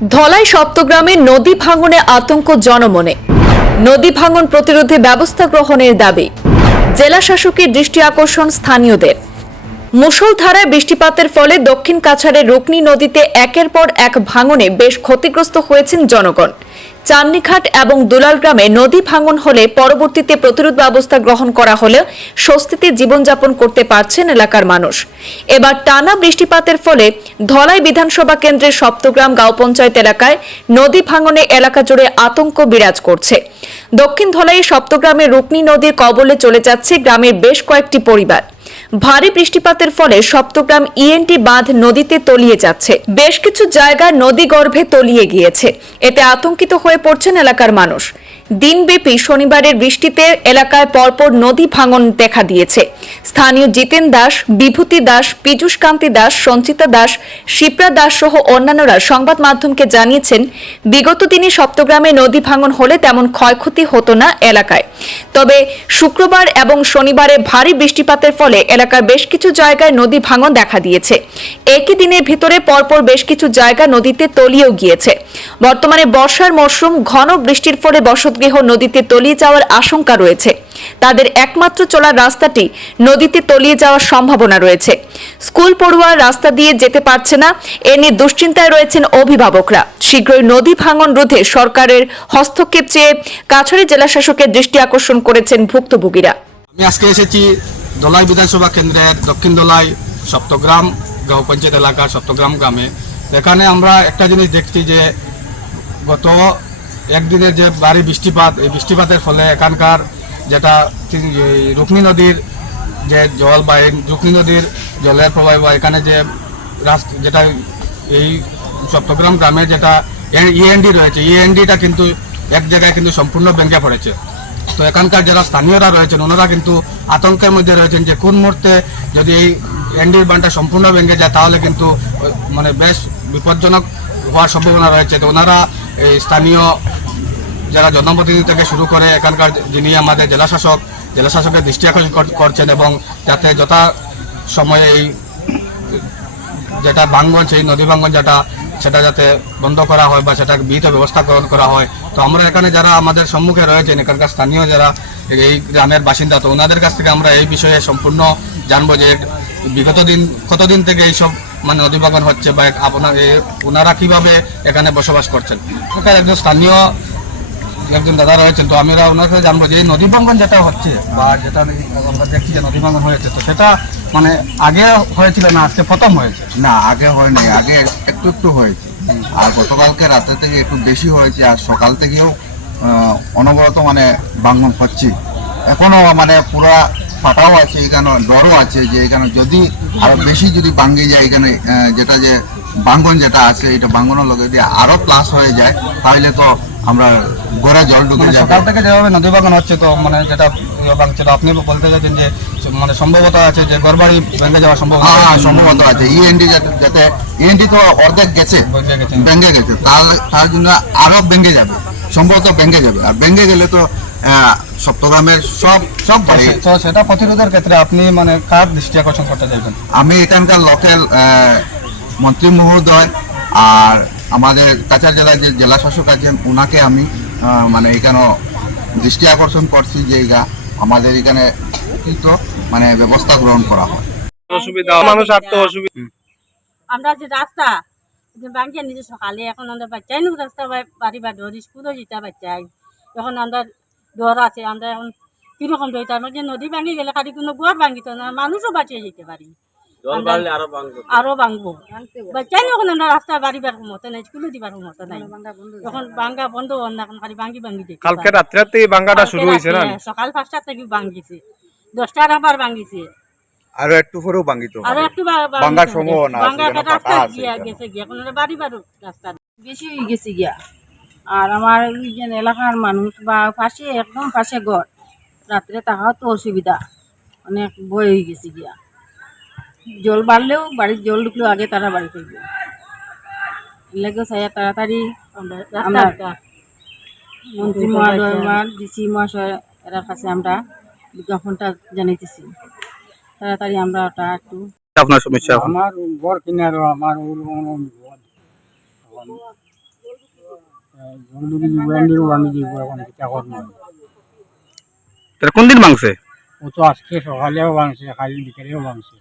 ধলাই সপ্তগ্রামে নদী ভাঙনে আতঙ্ক জনমনে। নদী ভাঙন প্রতিরোধে ব্যবস্থা গ্রহণের দাবি। জেলা শাসকের দৃষ্টি আকর্ষণ স্থানীয়দের। মুষলধারায় বৃষ্টিপাতের ফলে দক্ষিণ কাছাড়ের রুকনি নদীতে একের পর এক ভাঙনে বেশ ক্ষতিগ্রস্ত হয়েছেন জনগণ। চান্নিঘাট এবং দুলাল গ্রামে নদী ভাঙন হলে পরবর্তীতে প্রতিরোধ ব্যবস্থা গ্রহণ করা হলে স্বস্তিতে জীবনযাপন করতে পারছেন এলাকার মানুষ। এবার টানা বৃষ্টিপাতের ফলে ধলাই বিধানসভা কেন্দ্রের সপ্তগ্রাম গাঁও পঞ্চায়েত এলাকায় নদী ভাঙনে এলাকা জুড়ে আতঙ্ক বিরাজ করছে। দক্ষিণ ধলাই সপ্তগ্রামের রুকনি নদীর কবলে চলে যাচ্ছে গ্রামের বেশ কয়েকটি পরিবার। ভারী বৃষ্টিপাতের ফলে সপ্তগ্রাম ইএনটি বাঁধ নদীতে তলিয়ে যাচ্ছে। বেশ কিছু জায়গা নদী গর্ভে তলিয়ে গিয়েছে। এতে আতঙ্কিত হয়ে পড়ছেন এলাকার মানুষ। দিনব্যাপী শনিবারের বৃষ্টিতে এলাকায় পরপর নদী ভাঙন দেখা দিয়েছে। স্থানীয় জিতেন দাস, বিভূতি দাস পীযুষ কান্তি দাস, সঞ্চিতা দাস, শিপ্রা দাস সহ অন্যান্যরা সংবাদ মাধ্যমকে জানিয়েছেন, বিগত দিনে সপ্তগ্রামে নদী ভাঙন হলে তেমন ক্ষয়ক্ষতি হতো না এলাকায়। তবে শুক্রবার এবং শনিবারে ভারী বৃষ্টিপাতের ফলে এলাকার বেশ কিছু জায়গায় নদী ভাঙন দেখা দিয়েছে। একই দিনের ভিতরে পরপর বেশ কিছু জায়গা নদীতে তলিয়েও গিয়েছে। বর্তমানে বর্ষার মরশুম, ঘন বৃষ্টির ফলে বসতগৃহ নদীতে তলিয়ে যাওয়ার আশঙ্কা রয়েছে। তাদের একমাত্র চলার রাস্তাটি নদীতে তলিয়ে যাওয়ার সম্ভাবনা রয়েছে। স্কুল পড়ুয়া রাস্তা দিয়ে যেতে পারছে না, এ নিয়ে দুশ্চিন্তায় রয়েছেন অভিভাবকরা। শীঘ্রই নদী ভাঙন রোধে সরকারের হস্তক্ষেপ চেয়ে কাছাড়ি জেলা শাসকের দৃষ্টি আকর্ষণ করেছেন ভুক্তভোগীরা। আমি আজকে এসেছি দলাই বিধানসভা কেন্দ্রের দক্ষিণ দলাই সপ্তগ্রাম গাঁও পঞ্চায়েত এলাকার সপ্তগ্রাম গ্রামে। এখানে আমরা একটা জিনিস দেখছি যে গত একদিনের যে ভারী বৃষ্টিপাত, এই বৃষ্টিপাতের ফলে এখানকার যেটা রুকনি নদীর যে জল বা এই রুকনি নদীর জলের প্রবাহ বা এখানে যে রাস্তা, যেটা এই চট্টগ্রাম গ্রামে যেটা ইএনডি রয়েছে ইএনডিটা কিন্তু এক জায়গায় কিন্তু সম্পূর্ণ ভেঙে পড়েছে। তো এখানকার যারা স্থানীয়রা রয়েছেন, ওনারা কিন্তু আতঙ্কের মধ্যে রয়েছেন যে কোন মুহূর্তে যদি এই এনডির বানটা সম্পূর্ণ ভেঙে যায়, তাহলে কিন্তু মানে বেশ বিপজ্জনক হওয়ার সম্ভাবনা রয়েছে। তো ওনারা এই স্থানীয় যারা জনপ্রতিনিধি থেকে শুরু করে এখানকার যিনি আমাদের জেলাশাসক, জেলাশাসকের দৃষ্টি আকর্ষণ কর- করছেন এবং যাতে যথা সময়ে এই যেটা ভাঙ্গন, সেই নদী ভাঙ্গন যেটা, সেটা যাতে বন্ধ করা হয় বা সেটা বিহিত ব্যবস্থা গ্রহণ করা হয়। তো আমরা এখানে যারা আমাদের সম্মুখে রয়েছেন, এখানকার স্থানীয় যারা এই গ্রামের বাসিন্দা, তো ওনাদের কাছ থেকে আমরা এই বিষয়ে সম্পূর্ণ জানব যে বিগত দিন, কতদিন থেকে এইসব মানে নদী ভাঙ্গন হচ্ছে বা আপনার ওনারা কীভাবে এখানে বসবাস করছেন? এখানে একজন স্থানীয় একজন দাদা রয়েছেন তো আমরা ওনার কাছে জানব যে এই নদী ভাঙ্গন যেটা হচ্ছে বা যেটা আমরা দেখছি যে নদী ভাঙ্গন হয়েছে তো সেটা মানে আগে হয়েছিল না আজকে প্রথম হয়েছে? না আগে হয়নি আগে একটু একটু হয়েছে। আর গতকালকে রাতে থেকে একটু বেশি হয়েছে আর সকাল থেকেও অনবরত মানে ভাঙন হচ্ছে। এখনও মানে পুরা ফাটাও আছে এখানে ডরও আছে যে এখানে যদি আরও বেশি যদি ভাঙ্গি যায় এখানে যেটা যে বাঙ্গন যেটা আছে এটা বাঙ্গনের লগে দিয়ে আরও প্লাস হয়ে যায় তাহলে তো আমরা ঘরে জল ঢুকে মানে যাবে। সকাল থেকে যেভাবে নদী ভাঙন হচ্ছে তো মানে যেটা ইয়ে আপনি বলতে চাইছেন যে মানে সম্ভবত আছে যে ঘরবাড়ি ভেঙে যাওয়ার সম্ভাবনা হ্যাঁ সম্ভবত আছে। ইএনডি যাতে ইএনডি তো অর্ধেক গেছে। ভেঙে গেছে। তাহলে তার জন্য আরও ভেঙে যাবে সম্ভবত ভেঙে যাবে। আর ভেঙে গেলে তো সপ্তগ্রামের সব সব তো বাড়ি। তো সেটা প্রতিরোধের ক্ষেত্রে আপনি মানে কার দৃষ্টি আকর্ষণ করতে চাইবেন? আমি এখানকার লোকাল মন্ত্রী মহোদয় আর আমাদের কাছাড় জেলার যে জেলা শাসক আছেন ওনাকে আমি মানে এখানে দৃষ্টি আকর্ষণ করছি যে আমাদের এখানে কিন্তু মানে ব্যবস্থা গ্রহণ করা হয়। অসুবিধা মানুষ আর তো অসুবিধা আমরা যে রাস্তা যে বাঙ্গিয়ে নিজে সকালে এখন আমরা বাচ্চাই নুক রাস্তা বাড়ি বা ডর স্কুলও যেতে বাচ্চাই এখন আমরা ডর আছে আমরা এখন কীরকম ডর আমরা যে নদী ভাঙি গেলে খালি কোনো ঘর ভাঙিত না মানুষও বাঁচিয়ে যেতে পারি। আরও ভাঙবো। বাচ্চাই না এখন আমরা রাস্তা বাড়ি বার মতো নাই স্কুলে দিবার মতো নাই। এখন ভাঙ্গা বন্ধ হন না এখন খালি ভাঙ্গি ভাঙ্গি দেখতে কালকে পাই। রাত্রে বাঙ্গাটা শুরু হয়েছে না? সকাল পাঁচটা থেকে ভাঙ্গিছে দশটার আবার ভাঙ্গিছে আরও একটু পরেও ভাঙিত আরও একটু বা- বা- ভাঙ্গার সম্ভাবনা ভাঙ্গা রাস্তা গিয়া গেছে গিয়া এখন বাড়ি বাড়ি রাস্তা বেশি হয়ে গেছে গিয়া। আর আমার ওই যে এলাকার মানুষ বা পাশে একদম পাশে ঘর রাত্রে থাকাও তো অসুবিধা। অনেক বই হয়ে গেছে গিয়া। জল বাড়লেও বাড়ির জল ঢুকলেও আগে তারা বাড়ি করবে। এলাকা চাই তাড়াতাড়ি আমরা মন্ত্রী মহোদয় বা ডিসি মহাশয় এর কাছে আমরা বিজ্ঞাপনটা জানাইতেছি। তাড়াতাড়ি আমরা ওটা একটু আপনার সমস্যা আমার বর কিনারও আমার কোন দিন ভাঙছে? ও তো আজকে সকালেও ভাঙছে খালি বিকেলেও ভাঙছে।